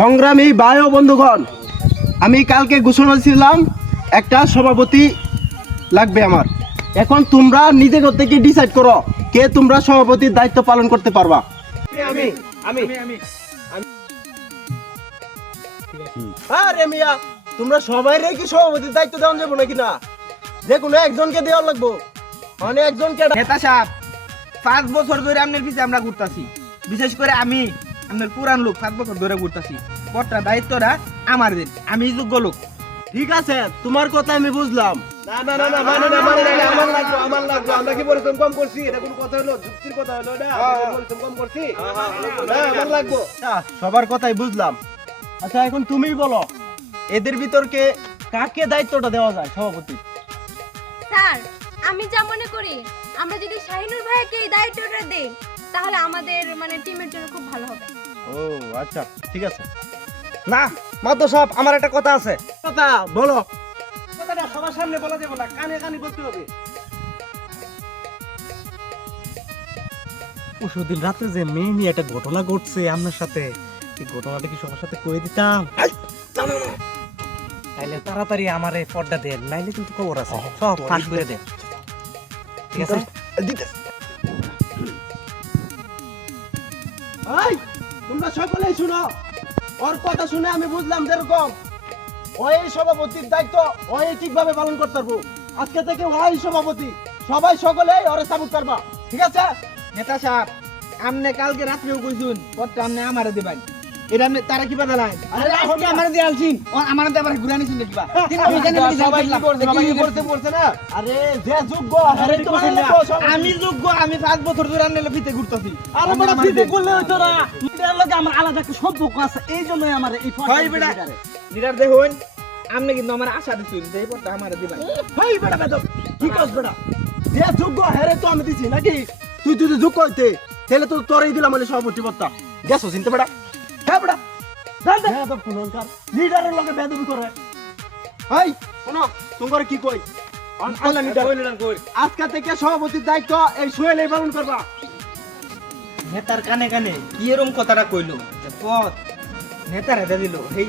সংগ্রামী ভাই ও বন্ধুগণ আমি কালকে ঘোষণা ছিলাম একটা সভাপতি লাগবে আমার। এখন তোমরা নিজের থেকে ডিসাইড করো কে তোমরা সভাপতির দায়িত্ব পালন করতে পারবা। আমি আমি আরে মিয়া তোমরা সবাই কি সভাপতির দায়িত্ব দেওয়া যাব নাকি না? যে কোনো একজনকে দেওয়া লাগবো। মানে একজনকে নেতা সাহেব পাঁচ বছর ধরে আপনার পিছিয়ে আমরা ঘুরতাছি। বিশেষ করে আমি। আপনার পুরান লোক পাঁচ বছর ধরে ঘুরতাছি পটটা দায়িত্বটা আমার দিন আমি যোগ্য লোক ঠিক আছে তোমার কথা আমি বুঝলাম না না না না মানে না মানে না আমার লাগবে আমার লাগবে আমরা কি পরিশ্রম কম করছি এটা কোন কথা হলো যুক্তির কথা হলো না পরিশ্রম কম করছি না আমার লাগবে সবার কথাই বুঝলাম আচ্ছা এখন তুমিই বলো এদের ভিতরকে কাকে দায়িত্বটা দেওয়া যায় সভাপতি স্যার আমি যা মনে করি আমরা যদি শাহিনুর ভাইকে এই দায়িত্বটা দেই তাহলে আমাদের মানে টিমের জন্য খুব ভালো হবে ও আচ্ছা ঠিক আছে। না মাদ্দ সাহেব আমার একটা কথা আছে। কথা বলো। কথাটা সবার সামনে বলা যাবে না কানে কানে বলতে হবে। পরশুদিন রাতে যে মেয়ে নিয়ে একটা ঘটনা ঘটছে আপনার সাথে এই ঘটনাটা কি সবার সাথে কয়ে দিতাম? তাইলে তাড়াতাড়ি আমার এই পর্দা দেন নাইলে কিন্তু খবর আছে। সব ফাঁস করে দেন। ঠিক আছে? দিতে তোমরা সকলেই শুনো। ওর কথা শুনে আমি বুঝলাম যেরকম ওই সভাপতির দায়িত্ব ওই ঠিকভাবে পালন করতে পারব। আজকে থেকে ওই সভাপতি, সবাই সকলেই ওরে সাপোর্ট করবা। ঠিক আছে? নেতা সাহেব, আমনে কালকে রাত্রেও কইছুন পত্র আমনে আমারে দিবেন। এটা তারা কি বাধা আরে আরে রাখো আজকে না। আমারে দিয়ে আলছিন ও আমারে দিয়ে আবার ঘুরানি শুনতে কিবা আমি জানি না সবাই কি জানলাম। কি দেখি করছে না আরে যে যোগ্য আরে আমি যোগ্য বছর ধরে আনলে ফিতে ঘুরতাছি। আরে বড় ফিতে করলে হইতো না। এটার লগে আমার আলাদা একটা সম্পর্ক আছে এই জন্যই আমার এই বেটা। লিডার দেখুন আমনে কিন্তু আমার আশা দিছুন যে এই পটটা আমারে দিবেন হেই বেটা কি বেটা? যে যোগ্য হেরে তো আমি দিছি নাকি? তুই তুই যোগ্য হইতে তাহলে তো তোরই দিলাম মানে সভাপতি পদটা। গেছো চিনতে বেটা? হ্যাঁ লিডারের লগে বেদবি করে। হেই শোনো তোমার কি কই? আল্লাহ লিডার? আজকে থেকে সভাপতির দায়িত্ব এই সোহেলই পালন করবা। নেতার কানে কানে কি এরম কথাটা কইলো? পথ নেতা রেদে দিল এই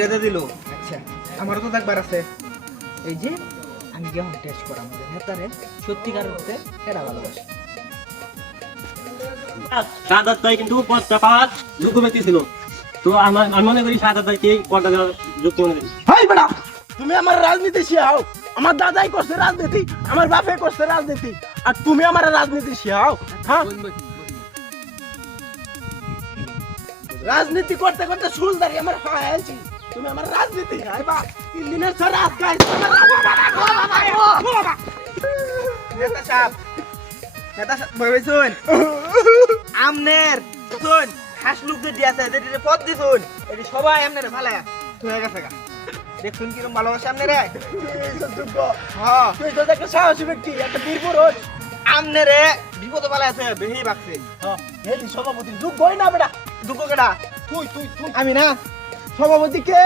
রেদে দিল। আচ্ছা আমারও তো একবার আছে। এই যে আমি যখন টেস্ট করা আমাদের নেতারে সত্যিকার অর্থে এরা ভালোবাসে। সাদাত ভাই কিন্তু পদটা পাওয়ার যোগ্য ব্যক্তি ছিল। তো আমার আমি মনে করি সাদাত ভাইকে পদটা দেওয়ার যোগ্য মনে করি। হেই বেটা তুমি আমার রাজনীতি শিখাও আমার দাদাই করছে রাজনীতি আমার বাপে করছে রাজনীতি। আর তুমি আমার রাজনীতি শিখাও হ্যাঁ? রাজনীতি করতে করতে চুল দাঁড়িয়ে আমার হায় আছি। তুমি আমার রাজনীতি খাইবা তিন দিনের আজকে আইছো। আমার নেতা সাহেব নেতা ভয় শুন। আমনের শুন খাস লোক যে দিয়েছে যে পদ দিছুন এটি সবাই আমনের ভালো হয়ে গেছে গা। দেখুন কিরম ভালোবাসে আমনেরে যোগ্য হ্যাঁ। তুই তো একটা সাহসী ব্যক্তি একটা বীর পুরুষ। আমনেরে বিপদ পালা আছে বেহি বাকছে হ্যাঁ এই সভাপতি যোগ্যই না বেটা। দুঃখ কেডা? তুই তুই তুই। আমি না। সভাপতি কে?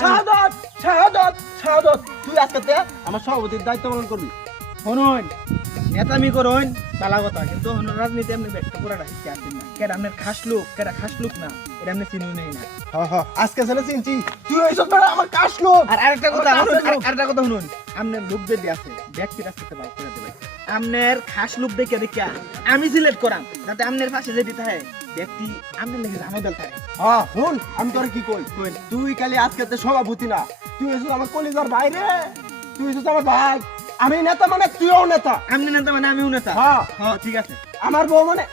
শাহাদত শাহাদত শাহাদত। তুই আজকে আমার সভাপতির দায়িত্ব পালন করবি। শুনুন নেতামি করুন বালা কথা। কিন্তু হনুন রাজনীতি এমনি ব্যক্ত আসেন না। আপনার খাস লোক কেডা খাস লোক না এটা আপনি চিনুই নেই না। হ্যাঁ হ্যাঁ আজকে ছেলে চিনছি। তুই আমার কাশ লোক। আর আরেকটা কথা আরেকটা কথা শুনুন। আপনার লোক যদি আছে ব্যক্তি রাস্তাতে বার করে দেবেন আপনার খাস লোক দেখে দেখে আমি সিলেক্ট করাম যাতে আপনার পাশে যদি থাকে ব্যক্তি আপনার লেগে জামাইদাল থাকে। হ্যাঁ শুন আমি তোর কি কই? তুই খালি আজকে তে সভাপতি না তুই এসে আমার কলিজার বাইরে। তুই এসে আমার ভাই আমি নেতা মানে তুইও নেতা। আমি নেতা মানে আমিও নেতা। হ্যাঁ। হ্যাঁ ঠিক আছে। আমার বউ মানে